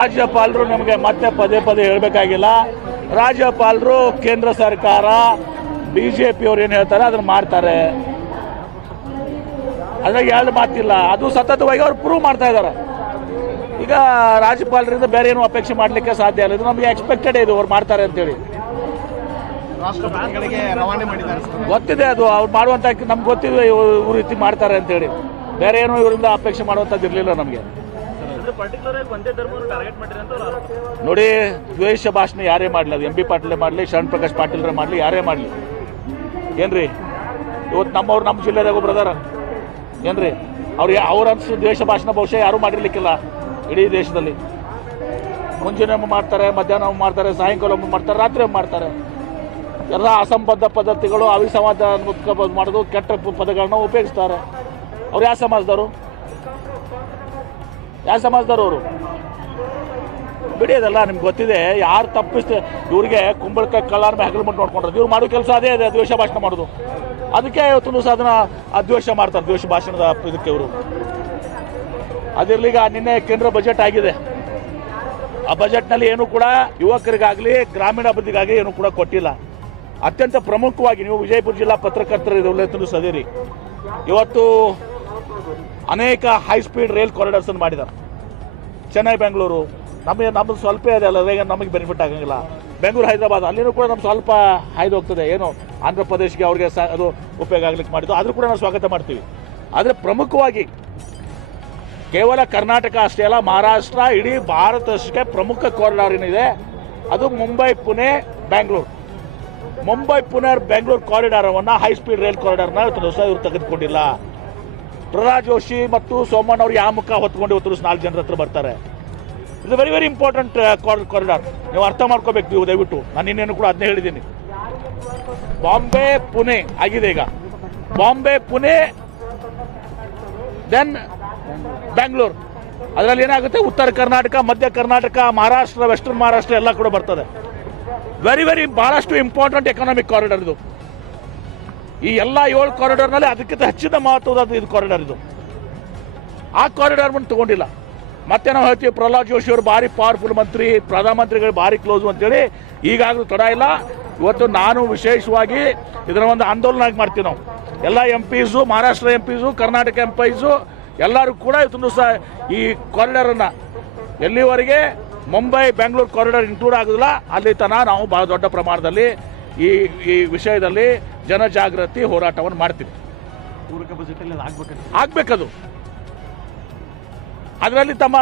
ರಾಜ್ಯಪಾಲರು ನಮಗೆ ಮತ್ತೆ ಪದೇ ಪದೇ ಹೇಳಬೇಕಾಗಿಲ್ಲ. ರಾಜ್ಯಪಾಲರು ಕೇಂದ್ರ ಸರ್ಕಾರ ಬಿ ಜೆ ಪಿಯವ್ರು ಏನು ಹೇಳ್ತಾರೆ ಅದನ್ನು ಮಾಡ್ತಾರೆ. ಅದ್ರಾಗ ಎರಡು ಮಾತಿಲ್ಲ. ಅದು ಸತತವಾಗಿ ಅವ್ರು ಪ್ರೂವ್ ಮಾಡ್ತಾ ಇದ್ದಾರೆ ಈಗ ರಾಜ್ಯಪಾಲರಿಂದ ಬೇರೆ ಏನು ಅಪೇಕ್ಷೆ ಮಾಡಲಿಕ್ಕೆ ಸಾಧ್ಯ ಇಲ್ಲ. ಇದು ನಮಗೆ ಎಕ್ಸ್ಪೆಕ್ಟೆಡ್ ಇದು. ಅವ್ರು ಮಾಡ್ತಾರೆ ಅಂತೇಳಿ. ಗೊತ್ತಿದೆ ಅದು. ಅವ್ರು ಮಾಡುವಂಥ ನಮ್ಗೆ ಗೊತ್ತಿದೆ ಇವ್ರು ಇವ್ರು ರೀತಿ ಮಾಡ್ತಾರೆ ಅಂತೇಳಿ. ಬೇರೆ ಏನು ಇವರಿಂದ ಅಪೇಕ್ಷೆ ಮಾಡುವಂಥದ್ದು ಇರಲಿಲ್ಲ ನಮಗೆ. ನೋಡಿ, ದ್ವೇಷ ಭಾಷಣ ಯಾರೇ ಮಾಡಲಿ, ಅದು ಎಂ ಬಿ ಪಾಟೀಲೇ ಮಾಡಲಿ, ಶರಣ್ ಪ್ರಕಾಶ್ ಪಾಟೀಲ್ರೇ ಮಾಡಲಿ, ಯಾರೇ ಮಾಡಲಿ. ಏನ್ರಿ? ಇವತ್ತು ನಮ್ಮವ್ರು ನಮ್ಮ ಜಿಲ್ಲೆದಾಗ ಒಬ್ರು ಅದಾರ ಏನ್ರಿ? ಅವ್ರು ಅವ್ರ ದ್ವೇಷ ಭಾಷಣ ಬಹುಶಃ ಯಾರೂ ಮಾಡಿರ್ಲಿಕ್ಕಿಲ್ಲ ಇಡೀ ದೇಶದಲ್ಲಿ. ಮುಂಜಾನೆ ಮಾಡ್ತಾರೆ, ಮಧ್ಯಾಹ್ನ ಮಾಡ್ತಾರೆ, ಸಾಯಂಕಾಲ ಮಾಡ್ತಾರೆ, ರಾತ್ರಿ ಮಾಡ್ತಾರೆ. ಎಲ್ಲ ಅಸಂಬದ್ಧ ಪದ್ಧತಿಗಳು ಅವಿಸಮಾಧಾನ ಮಾಡೋದು, ಕೆಟ್ಟ ಪದಗಳನ್ನ ಉಪಯೋಗಿಸ್ತಾರೆ. ಅವ್ರು ಯಾವ ಸಮಾಜದವರು? ಯಾವ ಸಮಾಜದವ್ರು ಅವರು? ಬಿಡಿ ಅದೆಲ್ಲ ನಿಮ್ಗೆ ಗೊತ್ತಿದೆ. ಯಾರು ತಪ್ಪಿಸ್ತೆ ಇವ್ರಿಗೆ ಕುಂಬಳಕಾಯಿ ಕಳ್ಳಾರ ಮೇಲೆ ಹಗಲು ನೋಡ್ಕೊಂಡ್ರೆ ಇವ್ರು ಮಾಡೋ ಕೆಲಸ ಅದೇ ಇದೆ ದ್ವೇಷ ಭಾಷಣ ಮಾಡೋದು. ಅದಕ್ಕೆ ಇವತ್ತು ಸಾಧನ ಅದ್ವೇಷ ಮಾಡ್ತಾರೆ ದ್ವೇಷ ಭಾಷಣದ ಇದಕ್ಕೆ ಇವರು. ಅದಿರ್ಲೀಗ ನಿನ್ನೆ ಕೇಂದ್ರ ಬಜೆಟ್ ಆಗಿದೆ. ಆ ಬಜೆಟ್ನಲ್ಲಿ ಏನು ಕೂಡ ಯುವಕರಿಗಾಗಲಿ, ಗ್ರಾಮೀಣ ಏನು ಕೂಡ ಕೊಟ್ಟಿಲ್ಲ. ಅತ್ಯಂತ ಪ್ರಮುಖವಾಗಿ ನೀವು ವಿಜಯಪುರ ಜಿಲ್ಲಾ ಪತ್ರಕರ್ತರ ಇದನ್ನು ಸದಿರಿ ಇವತ್ತು ಅನೇಕ ಹೈ ಸ್ಪೀಡ್ ರೈಲ್ ಕಾರಿಡಾರ್ಸ್ ಅನ್ನು ಮಾಡಿದ್ದಾರೆ. ಚೆನ್ನೈ, ಬೆಂಗಳೂರು, ನಮಗೆ ನಮ್ಮದು ಸ್ವಲ್ಪ ಇದೆ ಅಲ್ಲ ಅದೇ ನಮಗೆ ಬೆನಿಫಿಟ್ ಆಗಂಗಿಲ್ಲ. ಬೆಂಗಳೂರು, ಹೈದರಾಬಾದ್, ಅಲ್ಲಿನೂ ಕೂಡ ನಮ್ಮ ಸ್ವಲ್ಪ ಹಾಯ್ದು ಹೋಗ್ತದೆ. ಏನು, ಆಂಧ್ರ ಪ್ರದೇಶಕ್ಕೆ ಅವ್ರಿಗೆ ಸ ಅದು ಉಪಯೋಗ ಆಗ್ಲಿಕ್ಕೆ ಮಾಡಿದ್ದು. ಆದರೂ ಕೂಡ ನಾವು ಸ್ವಾಗತ ಮಾಡ್ತೀವಿ. ಆದರೆ ಪ್ರಮುಖವಾಗಿ ಕೇವಲ ಕರ್ನಾಟಕ ಅಷ್ಟೇ ಅಲ್ಲ, ಮಹಾರಾಷ್ಟ್ರ, ಇಡೀ ಭಾರತಕ್ಕೆ ಪ್ರಮುಖ ಕಾರಿಡಾರ್ ಏನಿದೆ, ಅದು ಮುಂಬೈ, ಪುಣೆ ಬ್ಯಾಂಗ್ಳೂರು ಮುಂಬೈ, ಪುಣೆ, ಬೆಂಗಳೂರು ಕಾರಿಡಾರವನ್ನು ಹೈ ಸ್ಪೀಡ್ ರೈಲ್ ಕಾರಿಡಾರ್ನ ಇವರು ತೆಗೆದುಕೊಂಡಿಲ್ಲ. ಪ್ರಹ್ಲಾದ್ ಜೋಶಿ ಮತ್ತು ಸೋಮಣ್ಣ ಅವರು ಯಾವ ಮುಖ ಹೊತ್ಕೊಂಡು ಇವತ್ತು ನಾಲ್ಕು ಜನರ ಹತ್ರ ಬರ್ತಾರೆ. ಇದು ವೆರಿ ವೆರಿ ಇಂಪಾರ್ಟೆಂಟ್ ಕಾರಿಡಾರ್ ನೀವು ಅರ್ಥ ಮಾಡ್ಕೋಬೇಕು ನೀವು ದಯವಿಟ್ಟು. ನಾನು ಇನ್ನೇನು ಕೂಡ ಅದನ್ನೇ ಹೇಳಿದ್ದೀನಿ. ಬಾಂಬೆ, ಪುಣೆ ಆಗಿದೆ ಈಗ. ಬಾಂಬೆ, ಪುಣೆ ದೆನ್ ಬ್ಯಾಂಗ್ಳೂರ್ ಅದರಲ್ಲಿ ಏನಾಗುತ್ತೆ? ಉತ್ತರ ಕರ್ನಾಟಕ, ಮಧ್ಯ ಕರ್ನಾಟಕ, ಮಹಾರಾಷ್ಟ್ರ ವೆಸ್ಟರ್ನ್ ಮಹಾರಾಷ್ಟ್ರ ಎಲ್ಲ ಕೂಡ ಬರ್ತದೆ. ವೆರಿ ವೆರಿ ಭಾಳಷ್ಟು ಇಂಪಾರ್ಟೆಂಟ್ ಎಕನಾಮಿಕ್ ಕಾರಿಡಾರ್ ಇದು. ಈ ಎಲ್ಲ ಏಳು ಕಾರಿಡಾರ್ನಲ್ಲಿ ಅದಕ್ಕಿಂತ ಹೆಚ್ಚಿನ ಮಹತ್ವದ ಇದು ಕಾರಿಡಾರ್ ಇದು. ಆ ಕಾರಿಡಾರ್ ಬಂದು ತಗೊಂಡಿಲ್ಲ. ಮತ್ತೆ ನಾವು ಹೇಳ್ತೀವಿ, ಪ್ರಹ್ಲಾದ್ ಜೋಶಿ ಅವರು ಭಾರಿ ಪವರ್ಫುಲ್ ಮಂತ್ರಿ, ಪ್ರಧಾನಮಂತ್ರಿಗಳು ಭಾರಿ ಕ್ಲೋಸ್ ಅಂತೇಳಿ ಈಗಾಗಲೂ ತಡ ಇಲ್ಲ. ಇವತ್ತು ನಾನು ವಿಶೇಷವಾಗಿ ಇದರ ಒಂದು ಆಂದೋಲನ ಮಾಡ್ತೀವಿ ನಾವು. ಎಲ್ಲ M Ps Maharashtra M Ps Karnataka M Ps ಎಲ್ಲರೂ ಕೂಡ ಇವತ್ತು ಸಹ ಈ ಕಾರಿಡಾರನ್ನು ಎಲ್ಲಿವರೆಗೆ ಮುಂಬೈ, ಬೆಂಗಳೂರು ಕಾರಿಡಾರ್ ಇನ್ಕ್ಲೂಡ್ ಆಗೋದಿಲ್ಲ ಅಲ್ಲಿ ತನಕ ನಾವು ಭಾಳ ದೊಡ್ಡ ಪ್ರಮಾಣದಲ್ಲಿ ಈ ಈ ವಿಷಯದಲ್ಲಿ ಜನಜಾಗೃತಿ ಹೋರಾಟವನ್ನು ಮಾಡ್ತೀವಿ. ಆಗ್ಬೇಕದು. ಅದರಲ್ಲಿ ತಮ್ಮ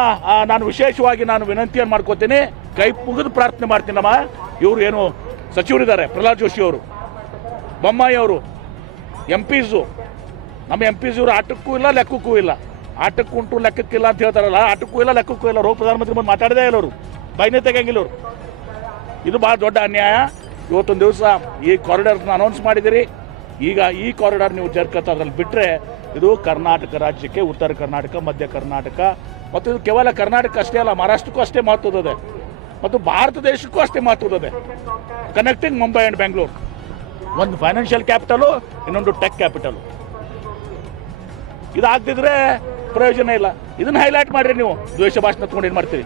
ನಾನು ವಿಶೇಷವಾಗಿ ನಾನು ವಿನಂತಿಯನ್ನು ಮಾಡ್ಕೋತೀನಿ ಕೈ ಮುಗಿದು ಪ್ರಾರ್ಥನೆ ಮಾಡ್ತೀನಿ ನಮ್ಮ ಇವರು ಏನು ಸಚಿವರಿದ್ದಾರೆ ಪ್ರಹ್ಲಾದ್ ಜೋಶಿ ಅವರು ಬೊಮ್ಮಾಯಿ ಅವರು ಎಂ ಪಿಸು ನಮ್ಮ ಎಂ ಪಿ ಇವರು ಆಟಕ್ಕೂ ಇಲ್ಲ ಲೆಕ್ಕಕ್ಕೂ ಇಲ್ಲ. ಆಟಕ್ಕೂ ಉಂಟು ಲೆಕ್ಕಕ್ಕಿಲ್ಲ ಅಂತ ಹೇಳ್ತಾರಲ್ಲ ಆಟಕ್ಕೂ ಇಲ್ಲ ಲೆಕ್ಕಕ್ಕೂ ಇಲ್ಲ. ಅವರು ಪ್ರಧಾನಮಂತ್ರಿ ಬಂದು ಮಾತಾಡದೇ ಇಲ್ಲ ಅವರು ಬೈನೇ ತೆಗಂಗಿಲ್ಲ ಅವರು ಇದು ಭಾಳ ದೊಡ್ಡ ಅನ್ಯಾಯ. ಇವತ್ತೊಂದು ದಿವಸ ಈ ಕಾರಿಡಾರ್ನ ಅನೌನ್ಸ್ ಮಾಡಿದಿರಿ ಈಗ ಈ ಕಾರಿಡಾರ್ ನೀವು ಜರ್ಕತ್ತ ಅದ್ರಲ್ಲಿ ಬಿಟ್ಟರೆ ಇದು ಕರ್ನಾಟಕ ರಾಜ್ಯಕ್ಕೆ, ಉತ್ತರ ಕರ್ನಾಟಕ, ಮಧ್ಯ ಕರ್ನಾಟಕ ಮತ್ತು ಇದು ಕೇವಲ ಕರ್ನಾಟಕ ಅಷ್ಟೇ ಅಲ್ಲ, ಮಹಾರಾಷ್ಟ್ರಕ್ಕೂ ಅಷ್ಟೇ ಮಹತ್ವದದೆ ಮತ್ತು ಭಾರತ ದೇಶಕ್ಕೂ ಅಷ್ಟೇ ಮಹತ್ವದದೆ ಕನೆಕ್ಟಿಂಗ್ ಮುಂಬೈ ಆ್ಯಂಡ್ ಬೆಂಗಳೂರು ಒಂದು ಫೈನಾನ್ಷಿಯಲ್ ಕ್ಯಾಪಿಟಲು ಇನ್ನೊಂದು ಟೆಕ್ ಕ್ಯಾಪಿಟಲು ಇದಾಗದಿದ್ರೆ ಪ್ರಯೋಜನ ಇಲ್ಲ. ಇದನ್ನ ಹೈಲೈಟ್ ಮಾಡಿರಿ ನೀವು. ದ್ವೇಷ ಭಾಷಣ ತಗೊಂಡು ಏನು ಮಾಡ್ತೀರಿ?